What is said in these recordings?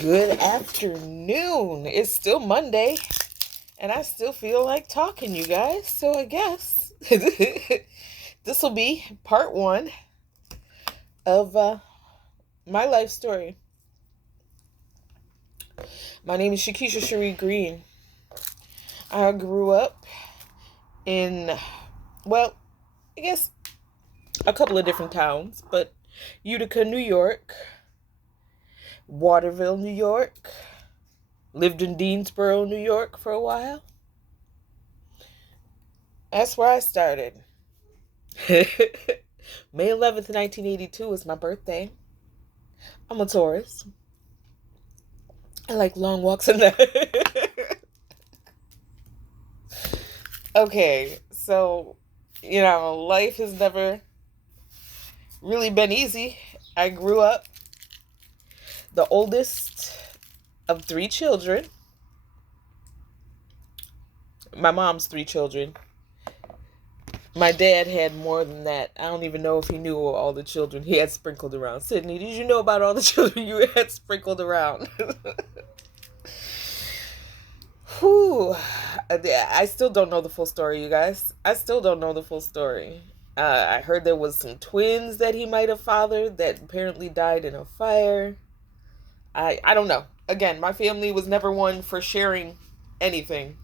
Good afternoon. It's still Monday, and I still feel like talking, you guys. So I guess this will be part one of my life story. My name is Shakisha Cherie Green. I grew up in, well, I guess a couple of different towns, but Utica, New York, Waterville, New York, lived in Deansboro, New York for a while. That's where I started. May 11th, 1982 was my birthday. I'm a Taurus. I like long walks in the... Okay, so, life has never really been easy. I grew up the oldest of 3 children. My mom's 3 children. My dad had more than that. I don't even know if he knew all the children he had sprinkled around. Sydney, did you know about all the children you had sprinkled around? Whew. I still don't know the full story, you guys. I still don't know the full story. I heard there was some twins that he might have fathered that apparently died in a fire. I don't know. Again, my family was never one for sharing anything.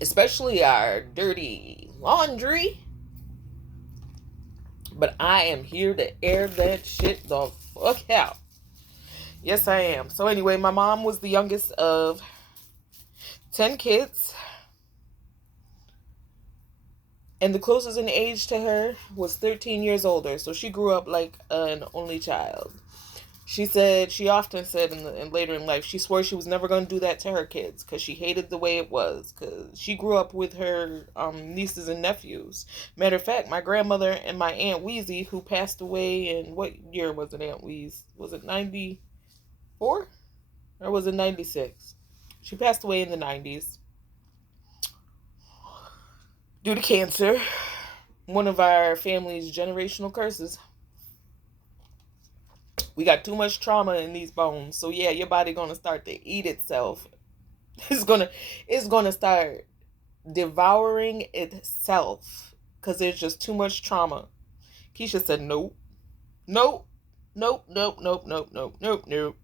Especially our dirty laundry. But I am here to air that shit the fuck out. Yes, I am. So anyway, my mom was the youngest of 10 kids. And the closest in age to her was 13 years older. So she grew up like an only child. She often said later in life, she swore she was never going to do that to her kids because she hated the way it was. Because she grew up with her nieces and nephews. Matter of fact, my grandmother and my Aunt Weezy, who passed away in, what year was it, Aunt Weez? Was it 94? Or was it 96? She passed away in the 90s. Due to cancer. One of our family's generational curses. We got too much trauma in these bones. So yeah, your body gonna start to eat itself. It's gonna start devouring itself. Because there's just too much trauma. Keisha said nope. Nope. Nope, nope, nope, nope, nope, nope, nope.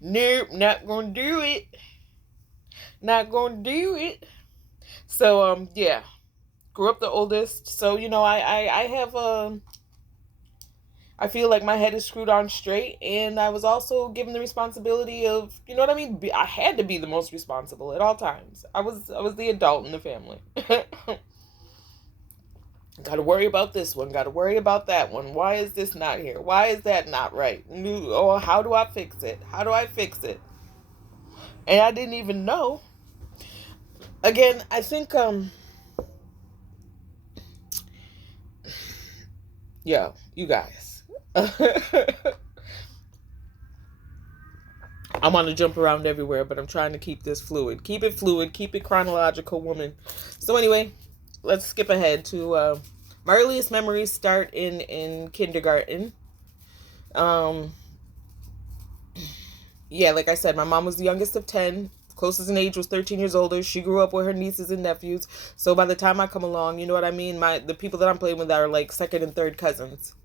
Nope, not gonna do it. Not gonna do it. So, yeah. Grew up the oldest. So, I have I feel like my head is screwed on straight, and I was also given the responsibility of, you know what I mean? I had to be the most responsible at all times. I was the adult in the family. Got to worry about this one. Got to worry about that one. Why is this not here? Why is that not right? Oh, how do I fix it? How do I fix it? And I didn't even know. Again, I think, yeah, you guys. I'm on to jump around everywhere, but I'm trying to keep this fluid. Keep it fluid. Keep it chronological, woman. So anyway, let's skip ahead to my earliest memories start in kindergarten. Yeah, like I said, my mom was the youngest of 10. Closest in age was 13 years older. She grew up with her nieces and nephews. So by the time I come along, you know what I mean? The people that I'm playing with are like second and third cousins.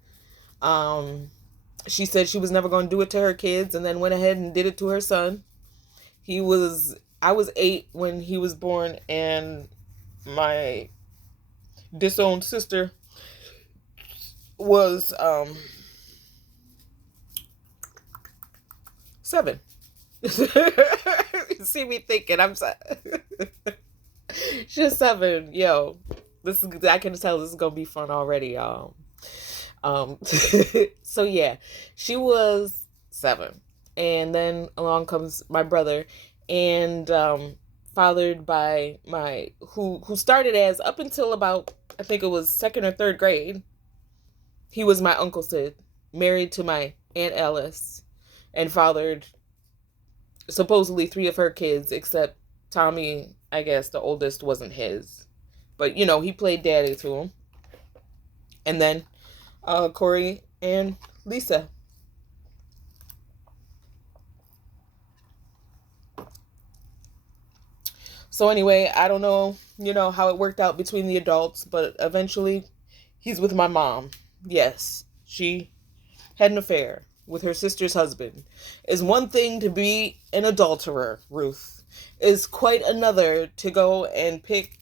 She said she was never going to do it to her kids, and then went ahead and did it to her son. I was 8 when he was born, and my disowned sister was 7. See me thinking, I'm sorry. She's 7. Yo, I can tell this is gonna be fun already, y'all. So yeah, she was 7, and then along comes my brother, and fathered by who started as, up until about, I think it was 2nd or 3rd grade, he was my Uncle Sid, married to my Aunt Alice, and fathered supposedly 3 of her kids, except Tommy, I guess the oldest, wasn't his, but he played daddy to him. And then Corey and Lisa. So anyway, I don't know, how it worked out between the adults, but eventually he's with my mom. Yes, she had an affair with her sister's husband. Is one thing to be an adulterer, Ruth. Is quite another to go and pick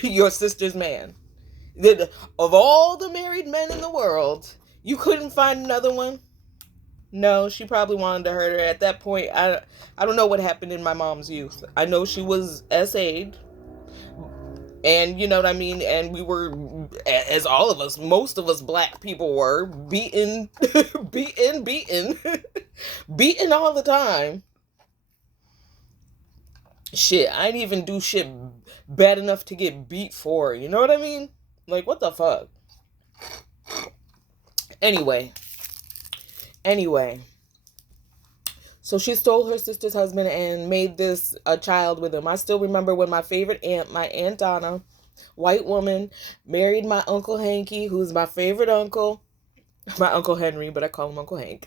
your sister's man. Of all the married men in the world, you couldn't find another one? No, she probably wanted to hurt her. At that point, I don't know what happened in my mom's youth. I know she was SA'd, and you know what I mean, and we were, as all of us, most of us black people were, beaten, beaten, beaten all the time. Shit, I didn't even do shit bad enough to get beat for, you know what I mean? Like, what the fuck? Anyway, so she stole her sister's husband and made this a child with him. I still remember when my favorite aunt, my Aunt Donna, white woman, married my Uncle Hanky, who's my favorite uncle. My Uncle Henry, but I call him Uncle Hank.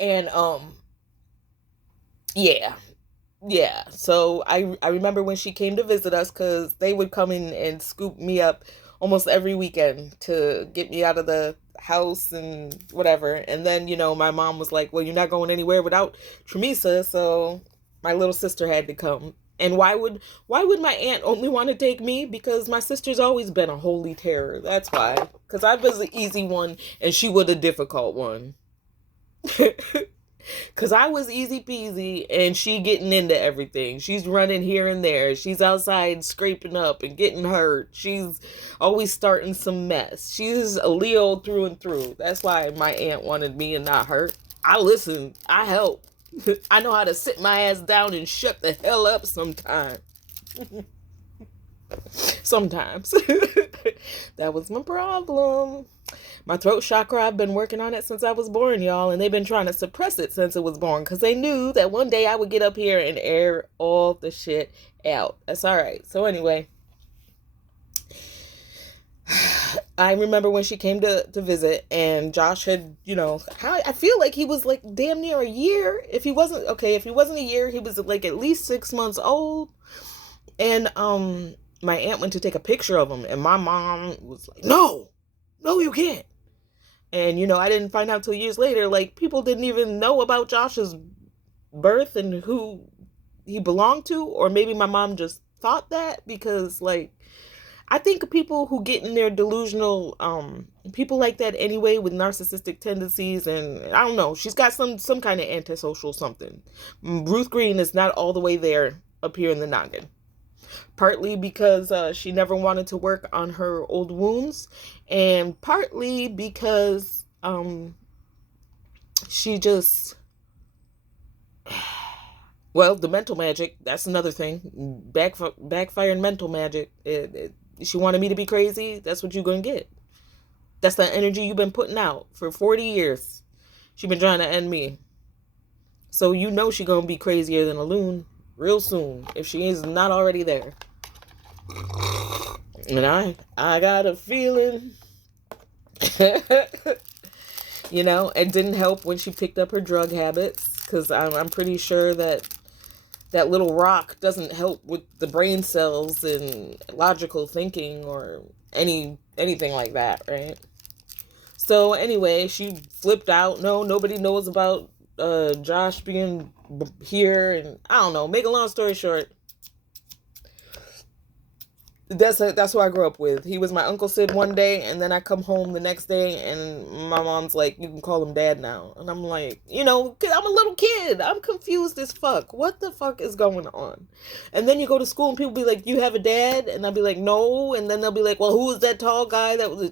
And yeah. Yeah. So I remember when she came to visit us, because they would come in and scoop me up almost every weekend to get me out of the house and whatever. And then, my mom was like, well, you're not going anywhere without Tremisa, so my little sister had to come. And why would my aunt only want to take me? Because my sister's always been a holy terror. That's why. Because I was the easy one and she was the difficult one. Because I was easy peasy and she getting into everything. She's running here and there. She's outside scraping up and getting hurt. She's always starting some mess. She's a Leo through and through. That's why my aunt wanted me and not her. I listen. I help. I know how to sit my ass down and shut the hell up sometimes. Sometimes. That was my problem. My throat chakra, I've been working on it since I was born, y'all, and they've been trying to suppress it since it was born, because they knew that one day I would get up here and air all the shit out. That's all right. So anyway, I remember when she came to visit, and Josh had, I feel like he was like damn near a year. If he wasn't a year, he was like at least 6 months old. And my aunt went to take a picture of him, and my mom was like, no, you can't. And, I didn't find out till years later, like, people didn't even know about Josh's birth and who he belonged to, or maybe my mom just thought that, because, like, I think people who get in their delusional, people like that anyway, with narcissistic tendencies, and I don't know, she's got some kind of antisocial something. Ruth Green is not all the way there up here in the noggin. Partly because she never wanted to work on her old wounds, and partly because she just, well, the mental magic, that's another thing. Backfiring mental magic. She wanted me to be crazy. That's what you're going to get. That's the energy you've been putting out for 40 years. She's been trying to end me. So she's going to be crazier than a loon real soon, if she is not already there. And I got a feeling, it didn't help when she picked up her drug habits, because I'm pretty sure that little rock doesn't help with the brain cells and logical thinking or anything like that, right? So anyway, she flipped out. No, nobody knows about Josh being here, and I don't know. Make a long story short, that's who I grew up with. He was my Uncle Sid one day, and then I come home the next day, and my mom's like, you can call him Dad now. And I'm like, 'cause I'm a little kid. I'm confused as fuck. What the fuck is going on? And then you go to school, and people be like, you have a dad? And I'll be like, no. And then they'll be like, well, who was that tall guy that was...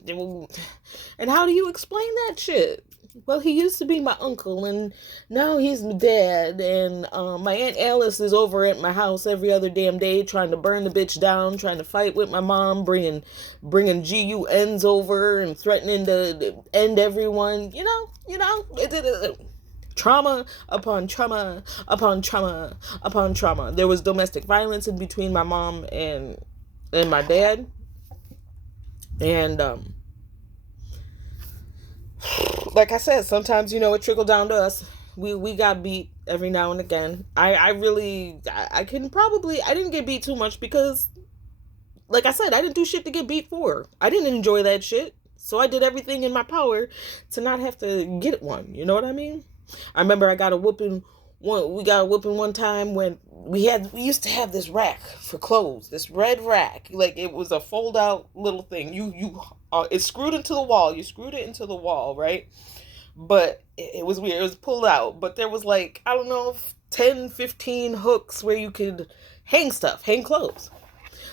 And how do you explain that shit? Well, he used to be my uncle, and now he's my dad, and my Aunt Alice is over at my house every other damn day trying to burn the bitch down, trying to fight with my mom, bringing GUNs over and threatening to end everyone, trauma upon trauma upon trauma upon trauma. There was domestic violence in between my mom and my dad, and like I said, sometimes, it trickled down to us. We got beat every now and again. I really, I can probably, I didn't get beat too much because, like I said, I didn't do shit to get beat for. I didn't enjoy that shit. So I did everything in my power to not have to get one. You know what I mean? I remember I got a whooping we got a whooping one time when we used to have this rack for clothes, this red rack. Like, it was a fold out little thing. It's screwed into the wall. You screwed it into the wall, right? But it was weird. It was pulled out, but there was, like, I don't know, 10, 15 hooks where you could hang stuff, hang clothes.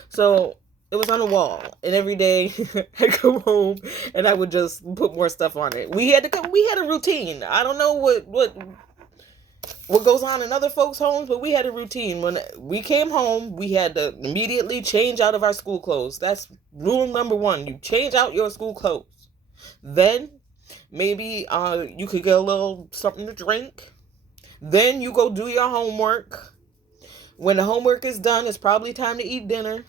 So it was on the wall, and every day I'd come home and I would just put more stuff on it. We had a routine. I don't know what goes on in other folks' homes, but we had a routine. When we came home, we had to immediately change out of our school clothes. That's rule number one. You change out your school clothes. Then maybe you could get a little something to drink. Then you go do your homework. When the homework is done, it's probably time to eat dinner.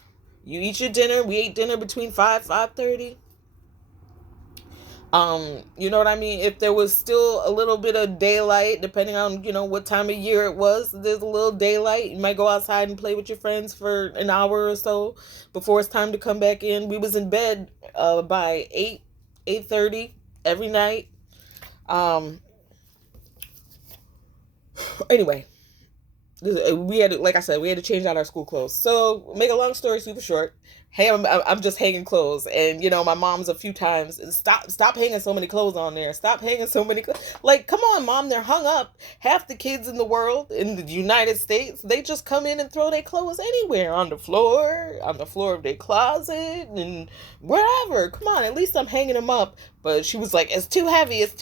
You eat your dinner. We ate dinner between 5:30. You know what I mean? If there was still a little bit of daylight, depending on, what time of year it was, there's a little daylight. You might go outside and play with your friends for an hour or so before it's time to come back in. We was in bed by 8:30 every night. Anyway, we had to, like I said, we had to change out our school clothes. So, make a long story super short, hey, I'm just hanging clothes, and my mom's a few times, stop hanging so many clothes on there. Stop hanging so many like, come on, Mom, they're hung up. Half the kids in the world, in the United States, they just come in and throw their clothes anywhere, on the floor of their closet, and wherever. Come on, at least I'm hanging them up. But she was like, it's too heavy, it's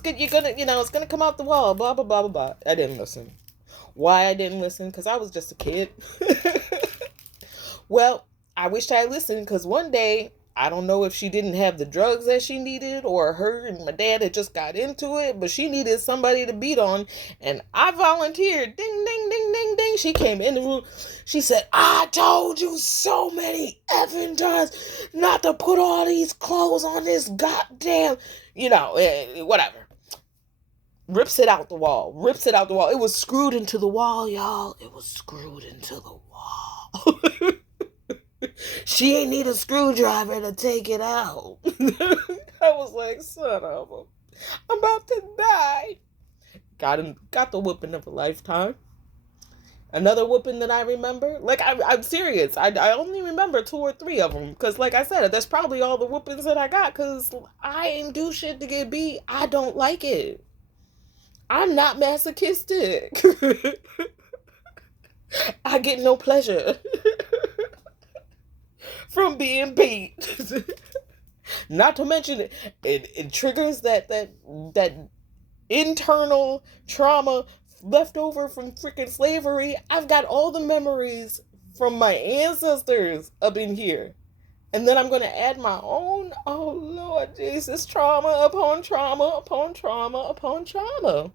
good, you're gonna, it's gonna come out the wall, blah blah blah blah blah. I didn't listen. Why I didn't listen? Because I was just a kid. Well, I wished I listened, because one day, I don't know if she didn't have the drugs that she needed, or her and my dad had just got into it, but she needed somebody to beat on, and I volunteered. Ding, ding, ding, ding, ding. She came in the room. She said, I told you so many effing times not to put all these clothes on this goddamn, whatever. Rips it out the wall. It was screwed into the wall, y'all. It was screwed into the wall. She ain't need a screwdriver to take it out. I was like, son of a, I'm about to die. Got the whooping of a lifetime. Another whooping that I remember, like, I'm serious. I only remember 2 or 3 of them, because, like I said, that's probably all the whoopings that I got, because I ain't do shit to get beat. I don't like it. I'm not masochistic. I get no pleasure from being beat. Not to mention it triggers that internal trauma left over from freaking slavery. I've got all the memories from my ancestors up in here. And then I'm going to add my own, oh Lord Jesus, trauma upon trauma upon trauma upon trauma.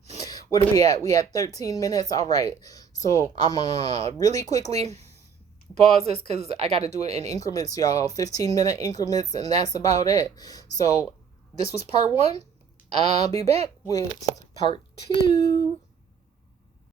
What are we at? We at 13 minutes. All right. So I'm really quickly pause this, because I got to do it in increments, y'all. 15-minute increments, and that's about it. So this was part 1. I'll be back with part 2.